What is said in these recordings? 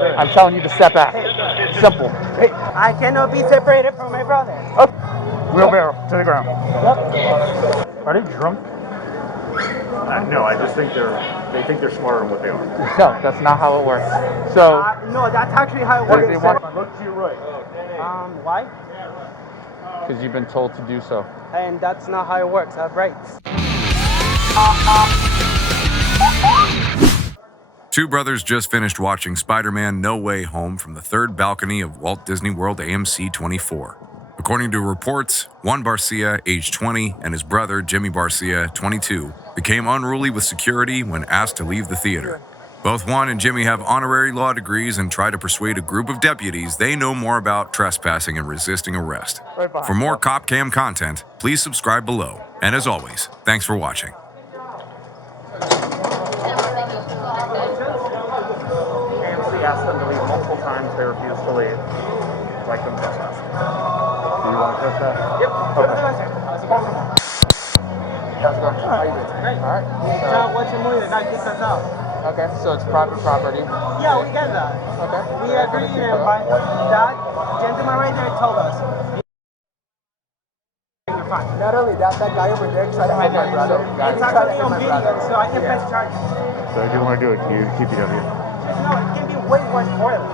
I'm telling you to step back. Simple. Hey. I cannot be separated from my brother. Okay. Wheelbarrow to the ground. Yep. Are they drunk? No, I just think they think they're smarter than what they are. No, that's not how it works. So no, that's actually how it works. Look to your right. Why? because you've been told to do so. And that's not how it works. I have rights. Two brothers just finished watching Spider-Man No Way Home from the third balcony of Walt Disney World AMC 24. According to reports, Juan Barcia, age 20, and his brother, Jimmy Barcia, 22, became unruly with security when asked to leave the theater. Both Juan and Jimmy have honorary law degrees and try to persuade a group of deputies they know more about trespassing and resisting arrest. For more Cop Cam content, please subscribe below. And as always, thanks for watching. AMC asked them to leave multiple times. They refused to leave. Like them trespass. Do you want to trespass? Yep. Okay. Let's go. How you doing? Great. All right. Now, what's the movie? The guy kicked us out. Okay, so it's private property. Yeah, we get that. Okay. We agree, but that gentleman right there told us. You're fine. Not only that, that guy over there tried to hit my brother. It's actually on video, so I can press charges. So if you want to do it, can you keep it up here? No, it can be way worse for them.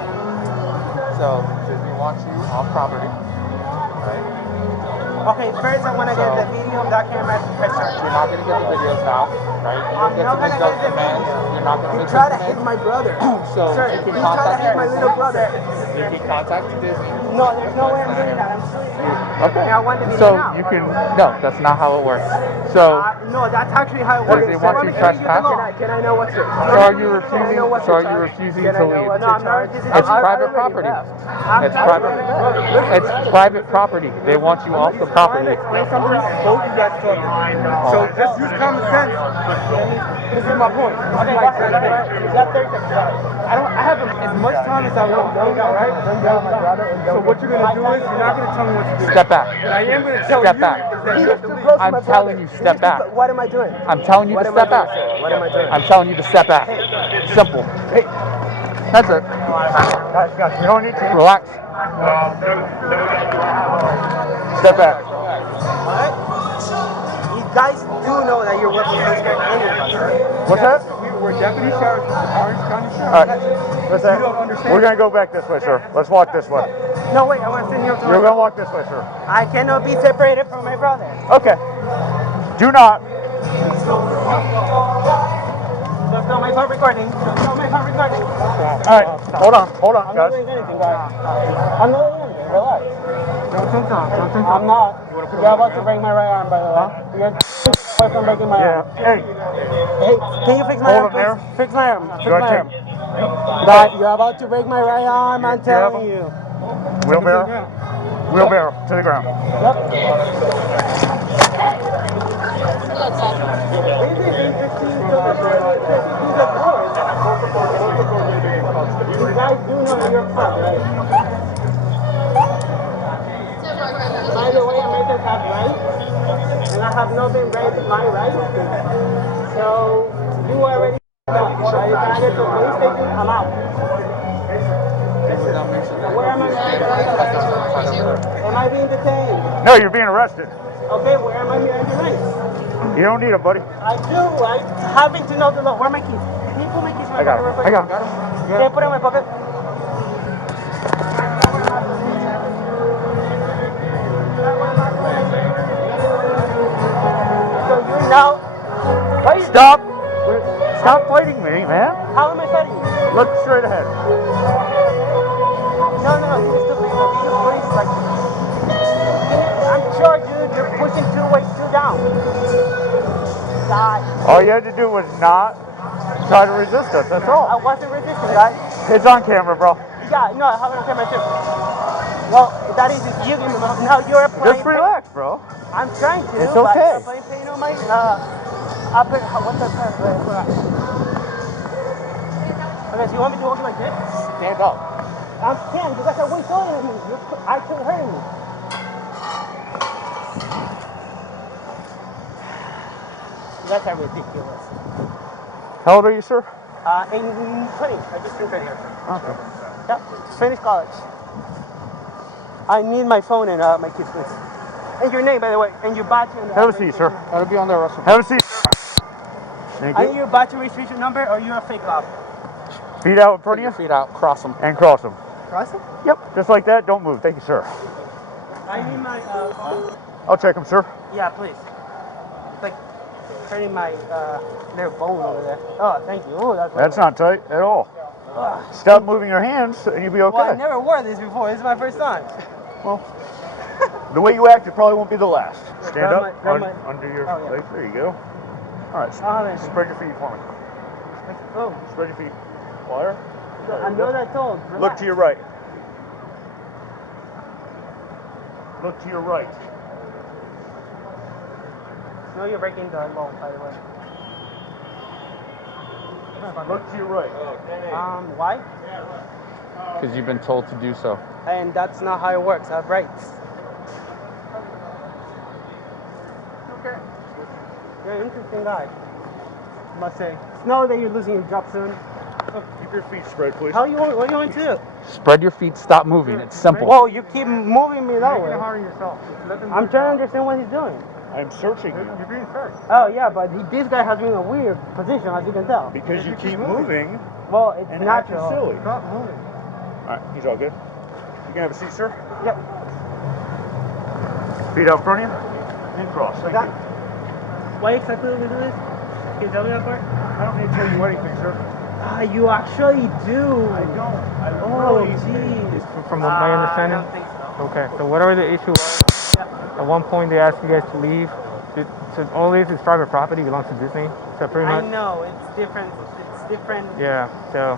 So Disney wants you off property. Right? Okay, first I want to get the video of that camera to press charges. You're not going to get the videos now, right? I'm not gonna get the commands. You're not going to He make tried to those hit commands. my brother. So Sir, you can He tried to contact hit my little brother. You can contact Disney. No, there's no way I'm doing that. I'm suing. Okay. I want the video So now. you can no, that's not how it works. So No, that's actually how it What, works. they want you trespassing? Can I know what's it? So are you refusing? So are you refusing to leave? No, I'm not. It's private property. It's private. It's private property. They want you off the property. Both you guys talking. So just use common sense. This is my point. Okay, you got 30 seconds. I have as much time as I want. Right? So what you're gonna do is you're not gonna tell me what to do. Step back. I am gonna tell Step you. back. I'm telling you, step back. What am I doing? I'm telling you to step back. What am I doing? I'm telling you to step back. Simple. Hey. That's it. Guys, you don't need to. Relax. Step back. Alright? You guys do know that your weapon doesn't scare anybody, right? What's that? We're deputy sheriff, Orange County Sheriff. All right. What's that? We're going to go back this way, sir. Let's walk this way. No, wait, I want to sit here. You're going to walk this way, sir. I cannot be separated from my brother. Okay. Do not. Just not my phone recording. Just not my phone recording. All right. Hold on, I'm not guys. doing anything, guys. I'm not doing anything. Relax. I'm not. You're about to break my right arm, by the way. You're away from breaking my arm. Hey, Hey, can you fix my arm, Hold him there. please? Fix my arm. Fix go my ahead, arm. Tim. But you're about to break my right arm, I'm telling you. Wheelbarrow. Wheelbarrow to the ground. Yep. This is interesting. You guys do know that you're fun, right? By the way, Americans have rights, and I have not been raised my rights. So you already know. By the time I get to the police station, I'm out. Where am I? Am I being detained? No, you're being arrested. Okay, where am I Miranda Rights? You don't need them, buddy. I do. I happen to know the law. Where are my keys? Can you put my keys in my I got pocket? them. I got them. Can you put it in my pocket? So you now. Why you Stop. Stop fighting me, man. How am I fighting you? Look straight ahead. No, you still think you police like. I'm sure, dude. You're pushing too down. God. All you had to do was not try to resist us. That's I all. wasn't resisting, guys. It's on camera, bro. Yeah, no, I have it on camera too. Well, that is you. Now you're playing. Just relax, bro. I'm trying to. It's but okay. you're playing pain on my. What's that? Okay, so you want me to walk like this? Stand up. I can't. You guys are way taller than me. You're actually hurting me. You guys are ridiculous. How old are you, sir? In 20. I just turned 20. Okay. Yeah, finish college. I need my phone and my keys, please. And your name, by the way, and your badge. And Have a seat, sir. That'll be on the arrest Have a seat. Thank I need you. your badge and registration number, or you're a fake cop. Feet out in front Put of your you feet out, cross them. and cross them. Cross it? Yep, just like that. Don't move. Thank you, sir. I need my phone. I'll check them, sir. Yeah, please. It's like turning my little bone over there. Oh, thank you. Oh, That's not tight at all. Stop moving your hands and you'll be okay. Well, I never wore this before. This is my first time. Well, the way you act, it probably won't be the last. Stand Grab up my- under your Oh, yeah. legs. There you go. All right, spread your feet for me. Oh, Spread your feet wider. I'm not that tall. Look to your right. Look to your right. No, you're breaking the law, by the way. Look to your right. Why? Because you've been told to do so. And that's not how it works. I have rights. Okay. You're an interesting guy, I must say. It's know that you're losing your job soon. Keep your feet spread, please. What do you want to do? Spread your feet, stop moving. It's simple. Whoa, you keep moving me that way. yourself. I'm trying to understand what he's doing. I'm searching you. You're being searched. Oh, yeah, but this guy has me in a weird position, as you can tell. Because you keep moving Well, it's and acting natural. silly. Stop moving. All right, he's all good. You can have a seat, sir. Yep. Feet out in front of you and cross. Thank you. Why exactly do we do this? Can you tell me that part? I don't need to tell you anything, sir. Ah, you actually do. I don't. I Oh, really jeez. From my understanding? I don't think so. Okay, so whatever the issue was, at one point they asked you guys to leave. So all this is private property, belongs to Disney. So pretty I much. know, it's different. It's different. Yeah, so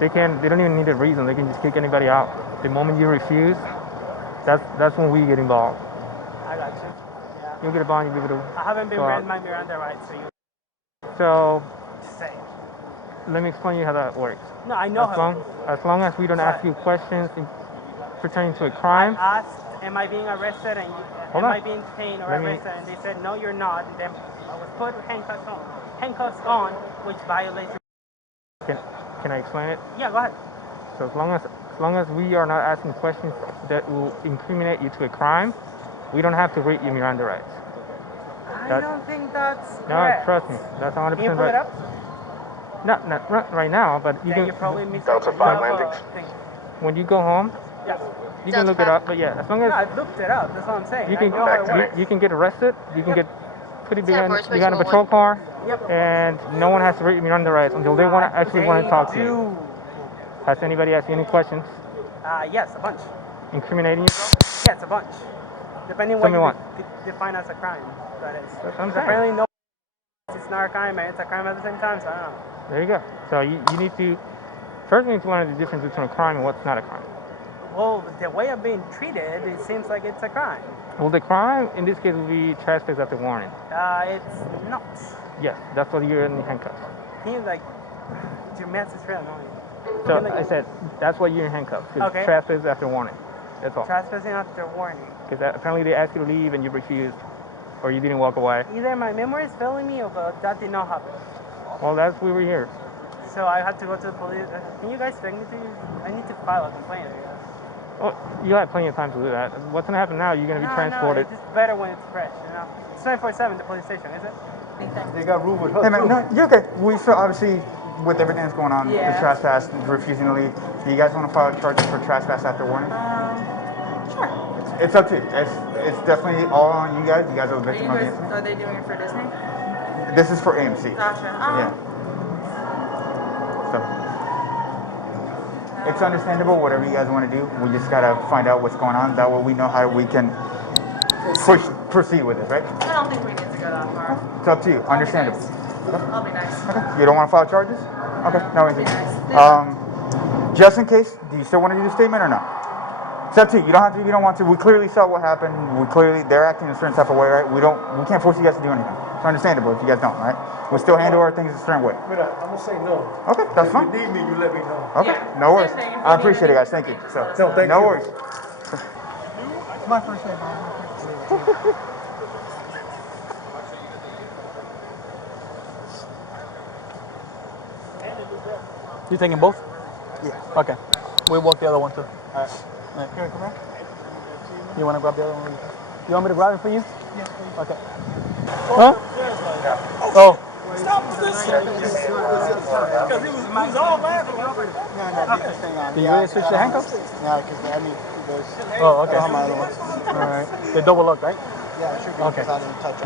they don't even need a reason. They can just kick anybody out. The moment you refuse, that's when we get involved. I got you. Yeah. You'll get a bond, you'll be able to I haven't been go read out. my Miranda Rights, so you So just say. let me explain to you how that works. No, I know how. As long as we don't ask you questions pertaining to a crime, I asked, am I being arrested, and Hold am on. I being detained or Let me- arrested? And they said, no, you're not. And then I was put handcuffs on, which violates. can I explain it? Yeah, go ahead. So as long as we are not asking questions that will incriminate you to a crime, we don't have to read your Miranda rights. I don't think that's No, correct. trust me, that's 100% Can you pull right. it up? Not right now, but you Then can. you're probably missing. Delta 5 landings. When you go home, Yeah. you can look it up. But yeah, as long No, as I've looked it up. That's what I'm saying. you I can, know how it Back to works. you can get arrested. You can get put it behind a 10-4, patrol car, Yep. and no one has to read Miranda rights until they want to actually want to talk to you. Has anybody asked you any questions Yes, a bunch. incriminating you? Yes, a bunch. Depending Tell what me you one. define as a crime. That is. That's what I'm saying. Apparently, no. It's not a crime, and it's a crime at the same time. So I don't know. There you go. So you need to first you need to learn the difference between a crime and what's not a crime. Well, the way I'm being treated, it seems like it's a crime. Well, the crime in this case would be trespass after warning. It's not. Yes, that's what you're in handcuffs. Can you like? Your mess is real annoying. So Like- I said that's why you're in handcuffs. 'Cause Okay. trespass after warning. That's all. Trespassing after warning. Because apparently they asked you to leave and you refused, or you didn't walk away. Either my memory is failing me, or that did not happen. Well, that's why we're here. So I had to go to the police. Can you guys take me to? I need to file a complaint, I guess. Well, you have plenty of time to do that. What's gonna happen now? You're gonna be transported. No, it's just better when it's fresh, you know. It's 24/7, the police station, is it? They got rude with us. Hey man, no, you're okay. We still obviously with everything that's going on, Yeah. the trespass, refusing to leave. Do you guys want to file charges for trespass after warning? Sure. It's up to you. It's definitely all on you guys. You guys are the victim of the incident. Are they doing it for Disney? This is for AMC. Gotcha. Yeah. So it's understandable. Whatever you guys want to do, we just gotta find out what's going on. That way we know how we can proceed with it, right? I don't think we need to go that far. It's up to you. Understandable. I'll be nice. Okay. You don't want to file charges? Okay. No worries. Nice. Just in case, do you still want to do the statement or not? It's up to you. You don't have to. You don't want to. We clearly saw what happened. They're acting a certain type of way, right? We can't force you guys to do anything. It's understandable if you guys don't, right? We still handle our things a certain way. I'm gonna say no. Okay, that's fine. If you need me, you let me know. Okay, Yeah, no worries. same thing. If you I need appreciate it, anything, guys. Thank you. So, No, thank no you. worries. My first name, You taking both? Yeah. Okay. We walk the other one too. All right. Here, come here. You want to grab the other one? You want me to grab it for you? Yes, please. Okay. Huh? Oh. Stop this shit. Because he was all laughing. Did you really switch the handcuffs? Yeah, because I mean, there's. Oh, okay. My other ones. All right. They double lock, right? Yeah, it should be. Okay. Because I didn't touch them.